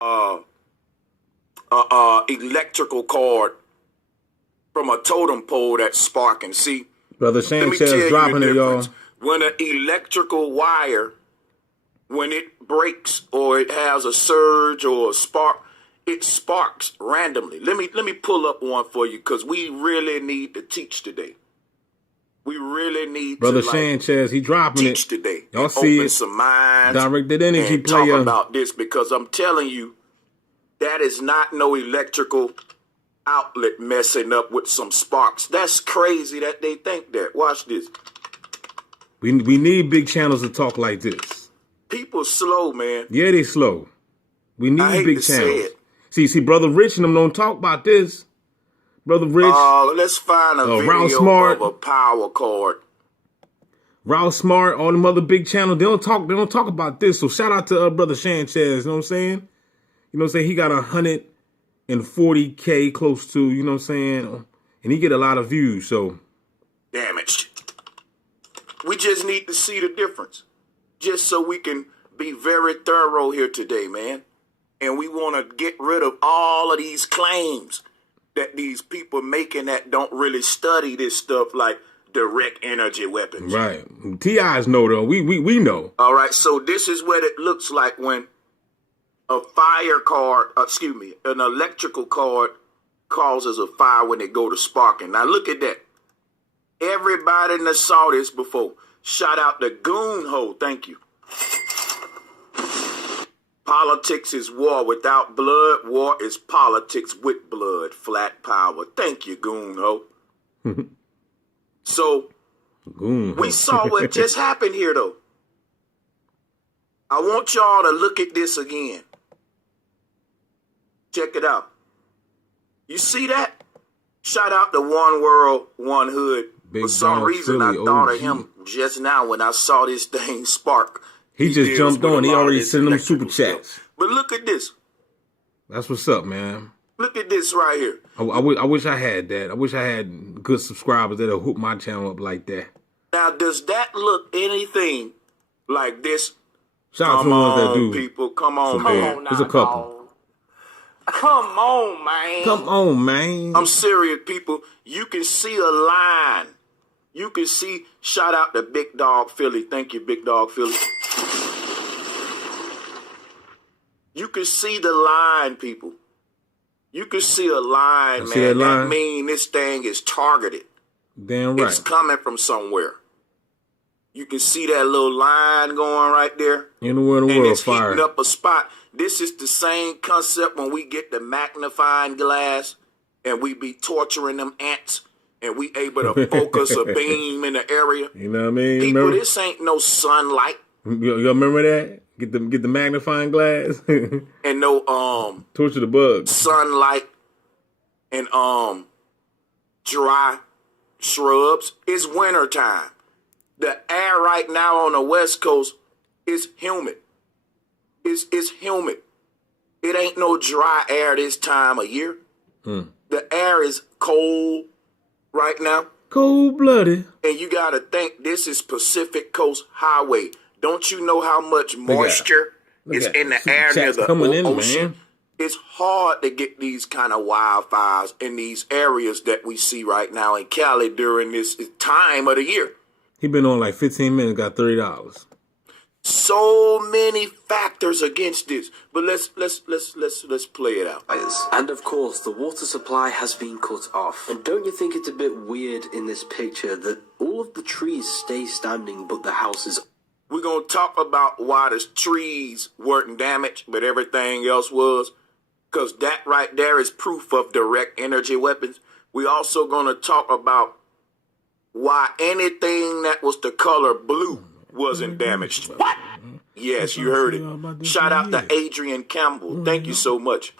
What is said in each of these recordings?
uh, electrical cord from a totem pole that's sparking. See, Brother let me Sanchez tell you dropping the it, difference. y'all. When an electrical wire, when it breaks or it has a surge or a spark, it sparks randomly. Let me pull up one for you because we really need to teach today. We really need Brother to Sanchez, he dropping teach it. today. Y'all And see open it. some minds Directed energy and talk player. about this because I'm telling you, that is not no electrical outlet messing up with some sparks. That's crazy that they think that. Watch this. We need big channels to talk like this. People slow, man. Yeah, they slow. We I need hate big to say channels. it. See, Brother Rich and them don't talk about this. Brother Rich, Let's find a Route video Smart, of a power cord. Route Smart, all them other big channels. They don't talk about this. So shout out to Brother Sanchez. You know what I'm saying? You know what I'm saying? He got 140K close to. You know what I'm saying? And he get a lot of views. So Damaged. We just need to see the difference. Just so we can be very thorough here today, man. And we want to get rid of all of these claims that these people making that don't really study this stuff like direct energy weapons. right, TIs know though. We know. All right, so this is what it looks like when a fire cord, an electrical cord causes a fire when it go to sparking. Now look at that. Everybody that saw this before. Shout out to Goon Ho. Thank you. Politics is war without blood. War is politics with blood. Flat power. Thank you, Goon Ho. So we saw what just happened here, though. I want y'all to look at this again. Check it out. You see that? Shout out to One World, One Hood. Big For some Dog reason, Philly, I thought OG. of him just now when I saw this thing spark. He just deals jumped with a on. He lot of already this sent them electrical super chats. stuff. But look at this. That's what's up, man. Look at this right here. I wish I had that. I wish I had good subscribers that'll hook my channel up like that. Now, does that look anything like this? Shout out to Come the ones that on, do. people. Come on, So man. bad. There's a couple. Come on, man. Come on, man. I'm serious, people. You can see a line. You can see, shout out to Big Dog Philly. Thank you, Big Dog Philly. You can see the line, people. You can see a line, see man. that line? That means this thing is targeted. Damn right. It's coming from somewhere. You can see that little line going right there. Anywhere in the And world, it's fire. heating up a spot. This is the same concept when we get the magnifying glass and we be torturing them ants and we able to focus a beam in the area. You know what I mean? People, Remember? this ain't no sunlight Y'all remember that? Get the magnifying glass. and no Torture the bugs. sunlight and dry shrubs. It's winter time. The air right now on the West Coast is humid. It's humid. It ain't no dry air this time of year. The air is cold right now. Cold-blooded. And you got to think this is Pacific Coast Highway. Don't you know how much moisture is in the air near the ocean? Man. It's hard to get these kind of wildfires in these areas that we see right now in Cali during this time of the year. He been on like 15 minutes, got $30. So many factors against this, but let's play it out. And of course, the water supply has been cut off. And don't you think it's a bit weird in this picture that all of the trees stay standing, but the houses... We're gonna talk about why the trees weren't damaged, but everything else was, because that right there is proof of direct energy weapons. We also gonna talk about why anything that was the color blue wasn't damaged. What? Yes, you heard it. Shout out to Adrian Campbell. Thank you so much.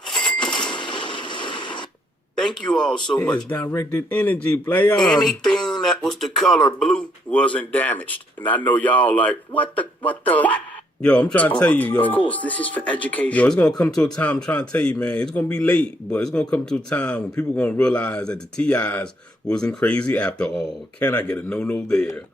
Thank you all so much. It's directed energy, player. Anything that was the color blue wasn't damaged. And I know y'all like, what? Yo, I'm trying to tell you, yo. Of course, this is for education. Yo, it's going to come to a time, I'm trying to tell you, man, it's going to be late, but it's going to come to a time when people going to realize that the TIs wasn't crazy after all. Can I get a no-no there?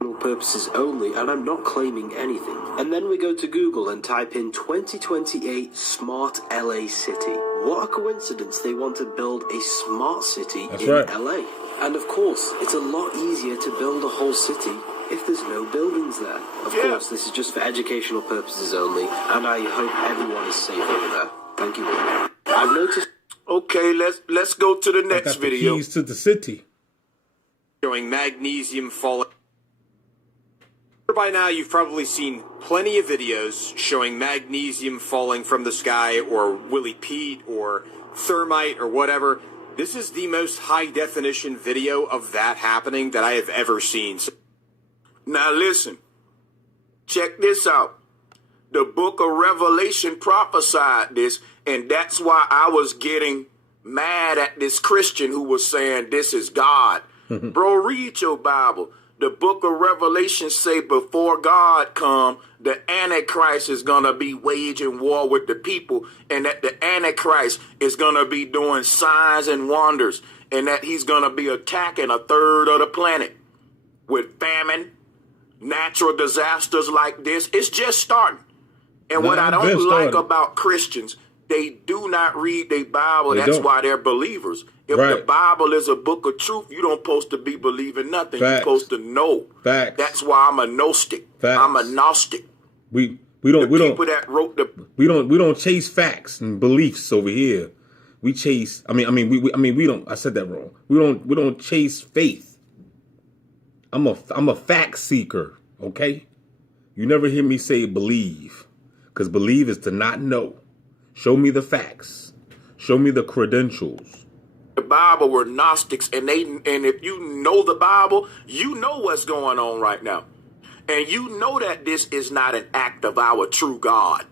purposes only, and I'm not claiming anything. And then we go to Google and type in 2028 Smart LA City. What a coincidence they want to build a smart city in LA. And of course, it's a lot easier to build a whole city if there's no buildings there. Of course, this is just for educational purposes only, and I hope everyone is safe over there. Thank you. I've noticed... Okay, let's go to the next video. Keys to the city. Showing magnesium falling. By now, you've probably seen plenty of videos showing magnesium falling from the sky, or Willie Pete, or thermite, or whatever. This is the most high-definition video of that happening that I have ever seen. Now listen, check this out. The book of Revelation prophesied this, and that's why I was getting mad at this Christian who was saying this is God. Bro, read your Bible. The book of Revelation say before God come, the Antichrist is going to be waging war with the people, and that the Antichrist is going to be doing signs and wonders, and that he's going to be attacking a third of the planet with famine, natural disasters like this. It's just starting. And what I don't like about Christians, they do not read their Bible. That's why they're believers. If the Bible is a book of truth, you don't supposed to be believing nothing. You're supposed to know. That's why I'm a Gnostic. I'm a Gnostic. We don't chase facts and beliefs over here. We chase. We don't. I said that wrong. We don't chase faith. I'm a fact seeker. Okay. You never hear me say believe, because believe is to not know. Show me the facts. Show me the credentials. The Bible were Gnostics, and if you know the Bible, you know what's going on right now. And you know that this is not an act of our true God.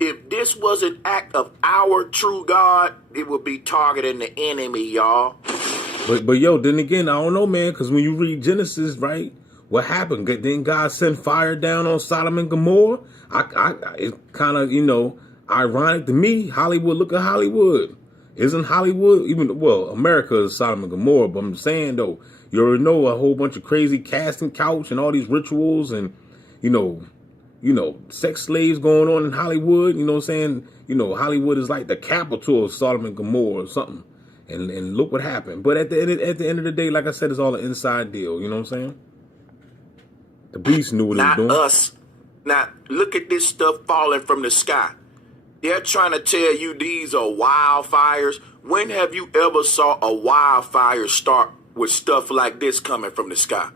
If this was an act of our true God, it would be targeting the enemy, y'all. But yo, then again, I don't know, man, because when you read Genesis, right, what happened? Didn't God send fire down on Sodom and Gomorrah? It's kind of, ironic to me. Hollywood, look at Hollywood. Isn't Hollywood, America is Sodom and Gomorrah, but I'm saying, though, you already know a whole bunch of crazy casting couch and all these rituals and, sex slaves going on in Hollywood. You know what I'm saying? Hollywood is like the capital of Sodom and Gomorrah or something. And look what happened. But at the end of the day, like I said, it's all an inside deal. You know what I'm saying? The beast knew what he was doing. Not us. Now, look at this stuff falling from the sky. They're trying to tell you these are wildfires. When have you ever saw a wildfire start with stuff like this coming from the sky?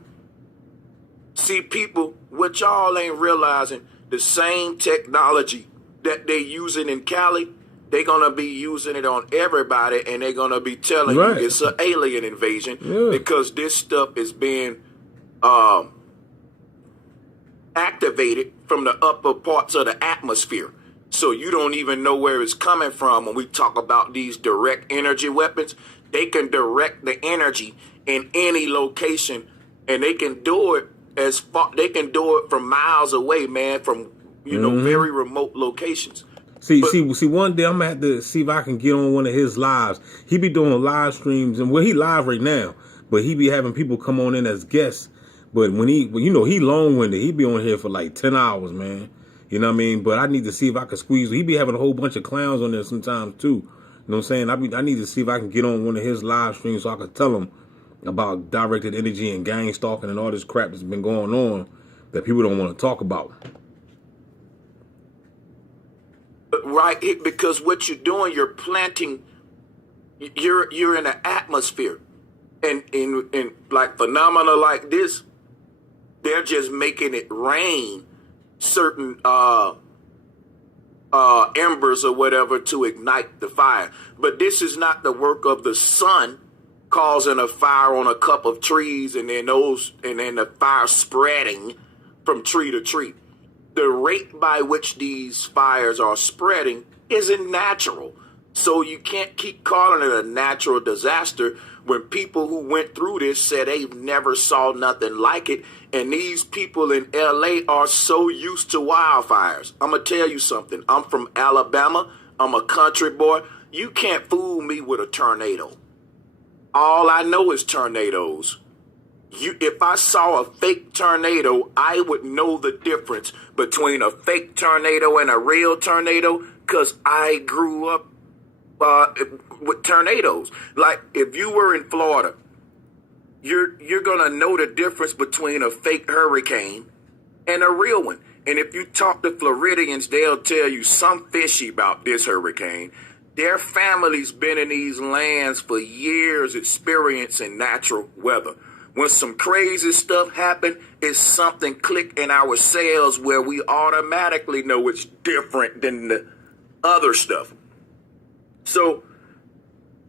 See, people, what y'all ain't realizing, the same technology that they using in Cali, they're going to be using it on everybody, and they're going to be telling you it's an alien invasion because this stuff is being activated from the upper parts of the atmosphere. So you don't even know where it's coming from. When we talk about these direct energy weapons, they can direct the energy in any location, and they can do it they can do it from miles away, man, from very remote locations. See, one day I'm gonna have to see if I can get on one of his lives. He be doing live streams, and he live right now, but he be having people come on in as guests. But when he long-winded, he be on here for like 10 hours, man. You know what I mean? But I need to see if I can squeeze. He be having a whole bunch of clowns on there sometimes too. You know what I'm saying? I need to see if I can get on one of his live streams so I can tell him about directed energy and gang stalking and all this crap that's been going on that people don't want to talk about. Right, because what you're doing, you're planting. You're in an atmosphere, and in like phenomena like this, they're just making it rain certain embers or whatever to ignite the fire. But this is not the work of the sun causing a fire on a cup of trees and then the fire spreading from tree to tree. The rate by which these fires are spreading isn't natural. So you can't keep calling it a natural disaster when people who went through this said they never saw nothing like it. And these people in LA are so used to wildfires. I'm going to tell you something. I'm from Alabama. I'm a country boy. You can't fool me with a tornado. All I know is tornadoes. If I saw a fake tornado, I would know the difference between a fake tornado and a real tornado because I grew up with tornadoes. Like if you were in Florida, you're gonna know the difference between a fake hurricane and a real one. And if you talk to Floridians, they'll tell you some fishy about this hurricane. Their families been in these lands for years experiencing natural weather. When some crazy stuff happen, it's something click in our cells where we automatically know it's different than the other stuff. So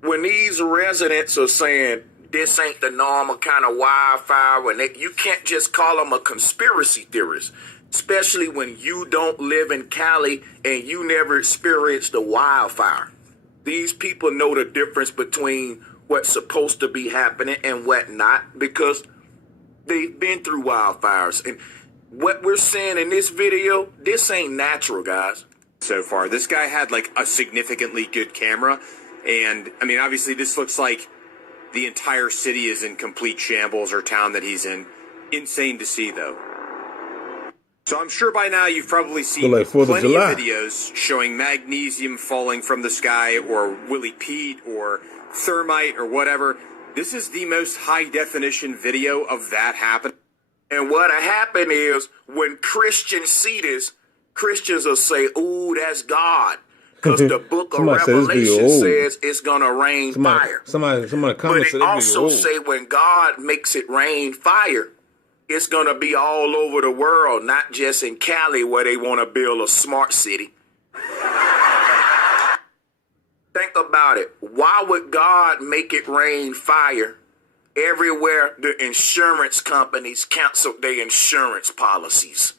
when these residents are saying this ain't the normal kind of wildfire, you can't just call them a conspiracy theorist, especially when you don't live in Cali and you never experienced a wildfire. These people know the difference between what's supposed to be happening and what not because they've been through wildfires. And what we're seeing in this video, this ain't natural, guys. So far, this guy had like a significantly good camera. And I mean, obviously this looks like the entire city is in complete shambles or town that he's in. Insane to see though. So I'm sure by now you've probably seen like plenty of July videos showing magnesium falling from the sky or Willie Pete or thermite or whatever. This is the most high definition video of that happening. And what'll happen is when Christians see this, Christians will say, ooh, that's God. Because the book of Revelation says it's going to rain fire. Somebody but it also say when God makes it rain fire, it's going to be all over the world, not just in Cali where they want to build a smart city. Think about it. Why would God make it rain fire everywhere the insurance companies canceled their insurance policies?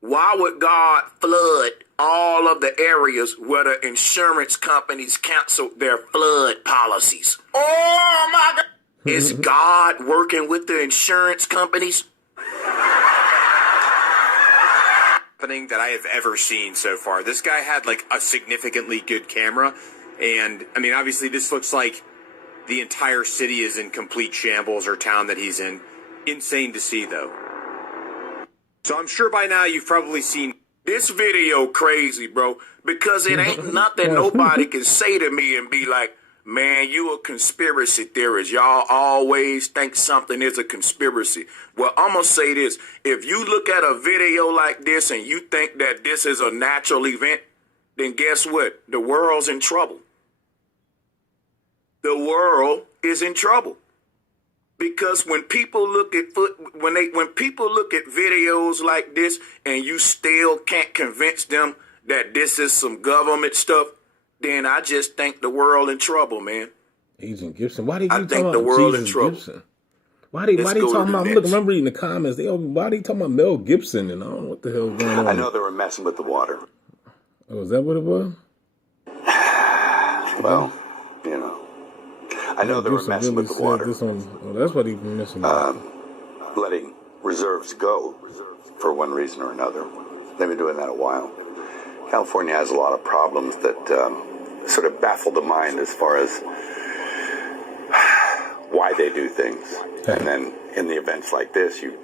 Why would God flood all of the areas where the insurance companies canceled their flood policies? Oh my God. Is God working with the insurance companies? Happening that I have ever seen so far. This guy had like a significantly good camera. And I mean, obviously this looks like the entire city is in complete shambles or town that he's in. Insane to see though. So I'm sure by now you've probably seen this video crazy, bro, because it ain't nothing nobody can say to me and be like, man, you a conspiracy theorist. Y'all always think something is a conspiracy. Well, I'm going to say this. If you look at a video like this and you think that this is a natural event, then guess what? The world's in trouble. The world is in trouble. Because when people look at when people look at videos like this and you still can't convince them that this is some government stuff, then I just think the world in trouble, man. Agent Gibson. Why did you I think the world in trouble. Gibson? Why they talking about? I'm reading the comments. Why they talking about Mel Gibson? And I don't know what the hell going on. I know they were messing with the water. Oh, is that what it was? Well, you know, I know they were messing with the water. That's what he was messing with. Letting reserves go for one reason or another. They've been doing that a while. California has a lot of problems that sort of baffle the mind as far as why they do things. And then in the events like this, you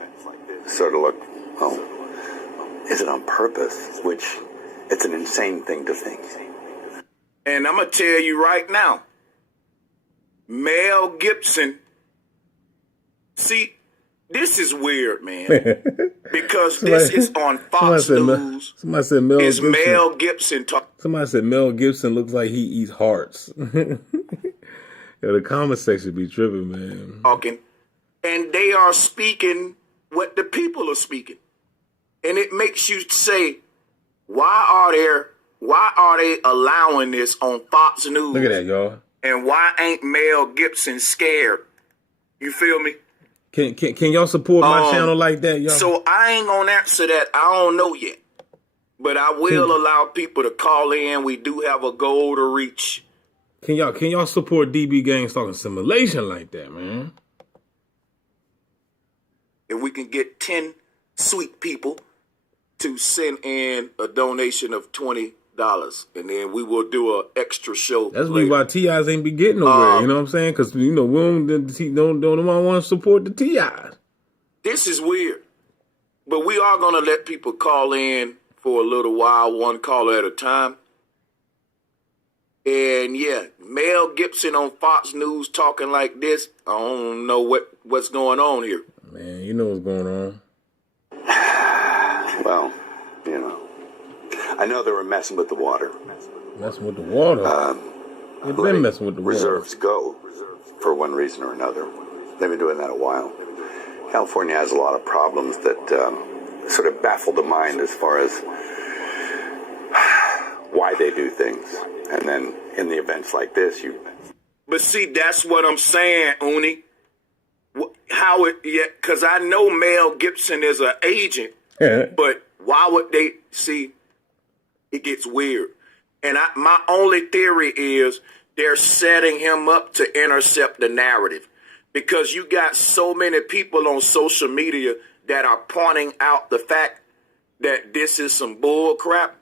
sort of look, oh, is it on purpose? Which it's an insane thing to think. And I'm going to tell you right now, Mel Gibson, see, this is weird, man, because this is on Fox News. Somebody said Mel Gibson. Mel Gibson talking. Somebody said Mel Gibson looks like he eats hearts. The comment section be tripping, man. Talking, and they are speaking what the people are speaking, and it makes you say, why are they allowing this on Fox News? Look at that, y'all. And why ain't Mel Gibson scared? You feel me? Can y'all support my channel like that, y'all? So I ain't gonna answer that. I don't know yet. But I will allow people to call in. We do have a goal to reach. Can y'all support DB Gangs Talking Simulation like that, man? If we can get 10 sweet people to send in a donation of $20 and then we will do an extra show. That's later. why T.I.'s ain't be getting nowhere. You know what I'm saying? Because we don't want to support the T.I.'s. This is weird, but we are gonna let people call in for a little while, one caller at a time. And yeah, Mel Gibson on Fox News talking like this. I don't know what's going on here. Man, you know what's going on. Well, I know they were messing with the water. Messing with the water? They've been messing with the water. Reserves go for one reason or another. They've been doing that a while. California has a lot of problems that sort of baffle the mind as far as why they do things. And then in the events like this, But see, that's what I'm saying, Uni. Because I know Mel Gibson is an agent, but why would they see? It gets weird. And my only theory is they're setting him up to intercept the narrative, because you got so many people on social media that are pointing out the fact that this is some bull crap.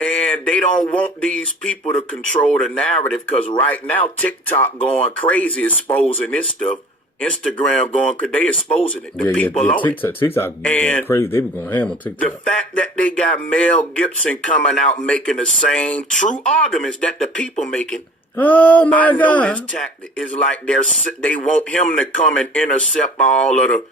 And they don't want these people to control the narrative, because right now TikTok going crazy exposing this stuff. Instagram going, because they exposing it. The people on TikTok going crazy. They be going ham on TikTok. The fact that they got Mel Gibson coming out making the same true arguments that the people making. Oh my I know God! this tactic is like they want him to come and intercept all of the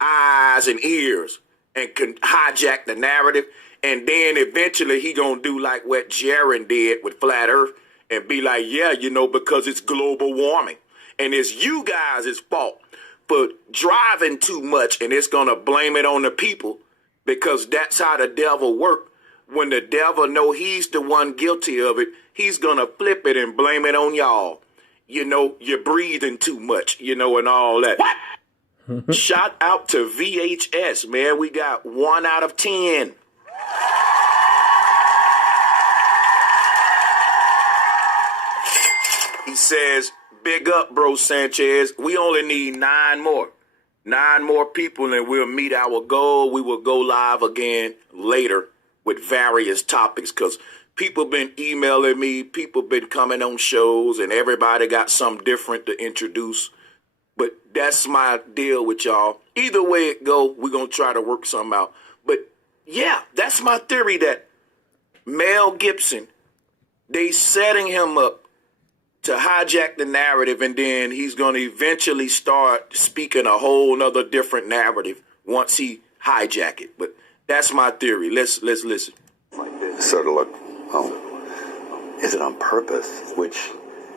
eyes and ears and can hijack the narrative. And then eventually he gonna do like what Jaron did with Flat Earth and be like, yeah, because it's global warming. And it's you guys' fault for driving too much. And it's gonna blame it on the people, because that's how the devil works. When the devil know he's the one guilty of it, he's gonna flip it and blame it on y'all. You're breathing too much, and all that. What? Shout out to VHS, man. We got 1 out of 10. He says, big up, bro Sanchez. We only need 9 more. 9 more people and we'll meet our goal. We will go live again later with various topics, because people been emailing me. People been coming on shows and everybody got something different to introduce. But that's my deal with y'all. Either way it go, we're going to try to work something out. But yeah, that's my theory, that Mel Gibson, they setting him up to hijack the narrative, and then he's going to eventually start speaking a whole nother different narrative once he hijack it. But that's my theory. Let's listen. sort of look, is it on purpose? Which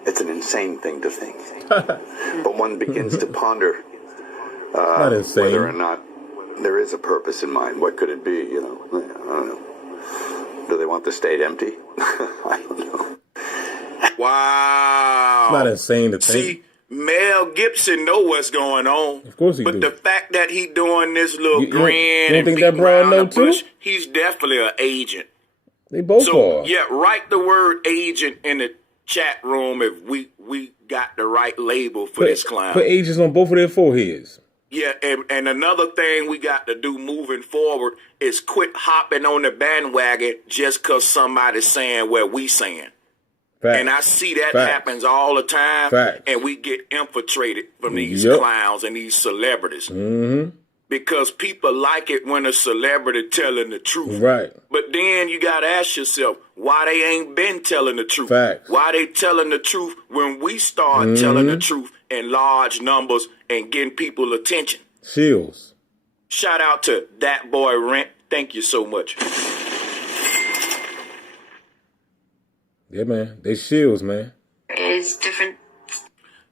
it's an insane thing to think. But one begins to ponder whether or not there is a purpose in mind. What could it be? I don't know. Do they want the state empty? I don't know. Wow. It's not insane to think. See, Mel Gibson know what's going on. Of course he But do. the fact that he doing this little grin you and think beating that Brian around know the bush, too? he's definitely an agent. They both So, are. yeah, write the word agent in the chat room if we got the right label for this clown. Put agents on both of their foreheads. Yeah, and another thing we got to do moving forward is quit hopping on the bandwagon just because somebody's saying what we saying. Facts. And I see that Facts. happens all the time. Facts. And we get infiltrated from these Yep. clowns and these celebrities. Mm-hmm. Because people like it when a celebrity telling the truth. Right. But then you got to ask yourself, why they ain't been telling the truth? Facts. Why they telling the truth when we start telling the truth in large numbers and getting people attention? Shields. Shout out to That Boy Rent. Thank you so much. Yeah, man. They shields, man. Is different.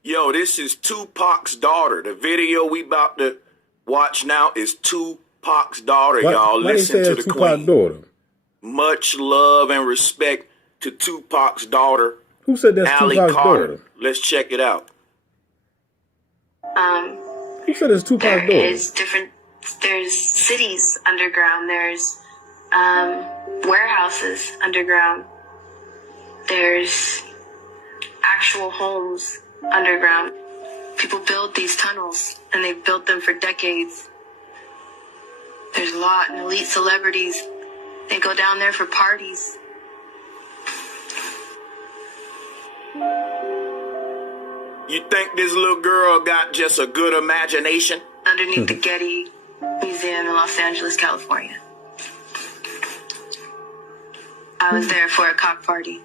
Yo, this is Tupac's daughter. The video we about to watch now is Tupac's daughter, y'all. Why Listen they say to that's the Tupac's queen. daughter? Much love and respect to Tupac's daughter, Who said that's Allie Tupac's Carter. daughter? Let's check it out. Who said it's Tupac's There daughter? is different. There's cities underground. There's warehouses underground. There's actual homes underground. People build these tunnels, and they've built them for decades. There's a lot, and elite celebrities, They go down there for parties. You think this little girl got just a good imagination? Underneath the Getty Museum in Los Angeles, California. I was there for a cock party.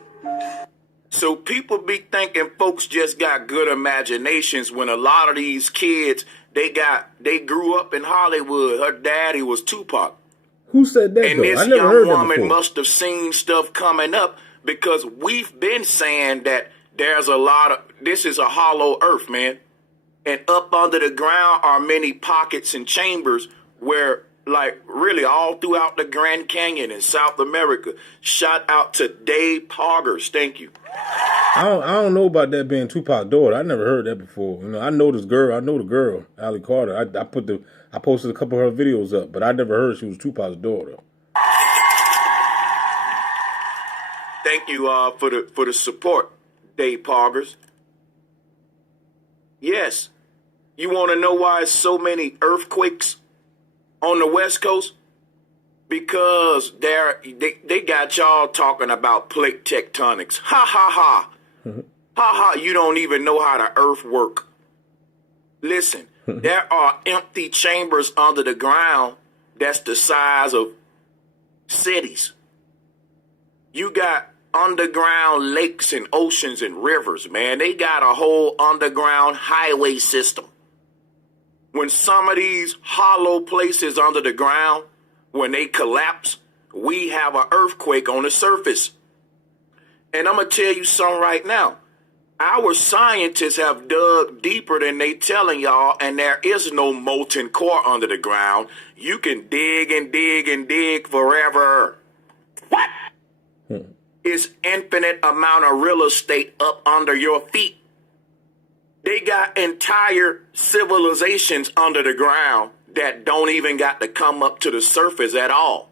So people be thinking folks just got good imaginations when a lot of these kids, they grew up in Hollywood. Her daddy was Tupac. Who said that, and though? this I never young heard that woman before. must have seen stuff coming up because we've been saying that there's a lot of, this is a hollow earth, man. And up under the ground are many pockets and chambers where, like, really all throughout the Grand Canyon in South America. Shout out to Dave Poggers. Thank you. I don't know about that being Tupac's daughter. I never heard that before. You know, I know this girl. I know the girl, Allie Carter. I posted a couple of her videos up, but I never heard she was Tupac's daughter. Thank you for the support, Dave Poggers. Yes. You want to know why it's so many earthquakes on the West Coast? Because they got y'all talking about plate tectonics. Ha ha ha. Ha ha, you don't even know how the earth work. Listen, there are empty chambers under the ground that's the size of cities. You got underground lakes and oceans and rivers, man. They got a whole underground highway system. When some of these hollow places under the ground, when they collapse, we have an earthquake on the surface. And I'm going to tell you something right now. Our scientists have dug deeper than they telling y'all, and there is no molten core under the ground. You can dig and dig and dig forever. What? It's infinite amount of real estate up under your feet. They got entire civilizations under the ground that don't even got to come up to the surface at all.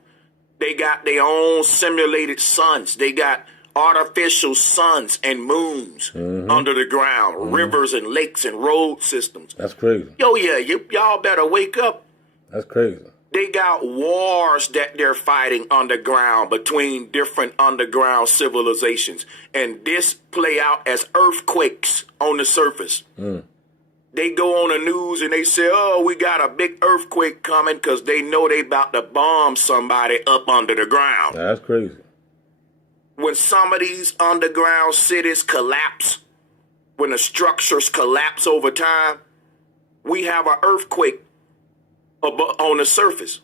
They got their own simulated suns. They got artificial suns and moons under the ground, rivers and lakes and road systems. That's crazy. Yo, yeah, y'all better wake up. That's crazy. They got wars that they're fighting underground between different underground civilizations. And this play out as earthquakes on the surface. They go on the news and they say, oh, we got a big earthquake coming because they know they about to bomb somebody up under the ground. That's crazy. When some of these underground cities collapse, when the structures collapse over time, we have an earthquake on the surface.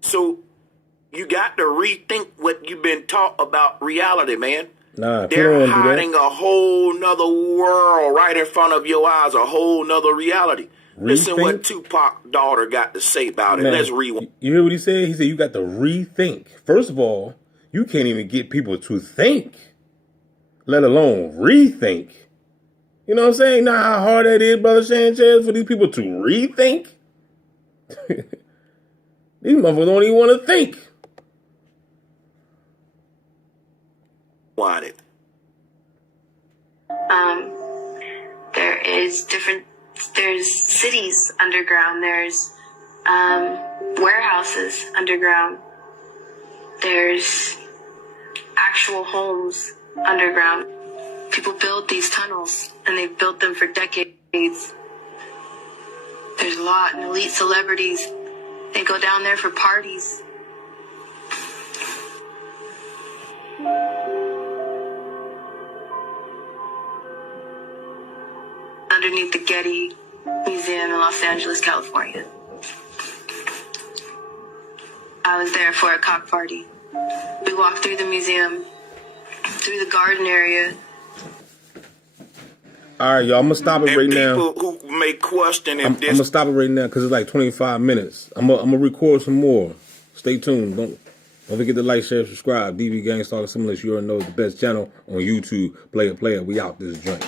So you got to rethink what you've been taught about reality, man. Nah, they're hiding a whole nother world right in front of your eyes, a whole nother reality. Listen what Tupac's daughter got to say about it. Let's rewind. You hear what he said? He said you got to rethink. First of all, you can't even get people to think, let alone rethink. You know what I'm saying? Know how hard that is, Brother Sanchez, for these people to rethink? These motherfuckers don't even want to think. Want it. There's cities underground. There's warehouses underground. There's actual homes underground. People build these tunnels, and they've built them for decades. There's a lot, and elite celebrities, they go down there for parties. Underneath the Getty Museum in Los Angeles, California. I was there for a cock party. We walked through the museum, through the garden area. All right, y'all, I'm going to stop it right now. People who may question if I'm going to stop it right now because it's like 25 minutes. I'm going to record some more. Stay tuned. Don't forget to like, share, subscribe. DV Gang Star Simulation, you already know the best channel on YouTube. Player. We out this joint.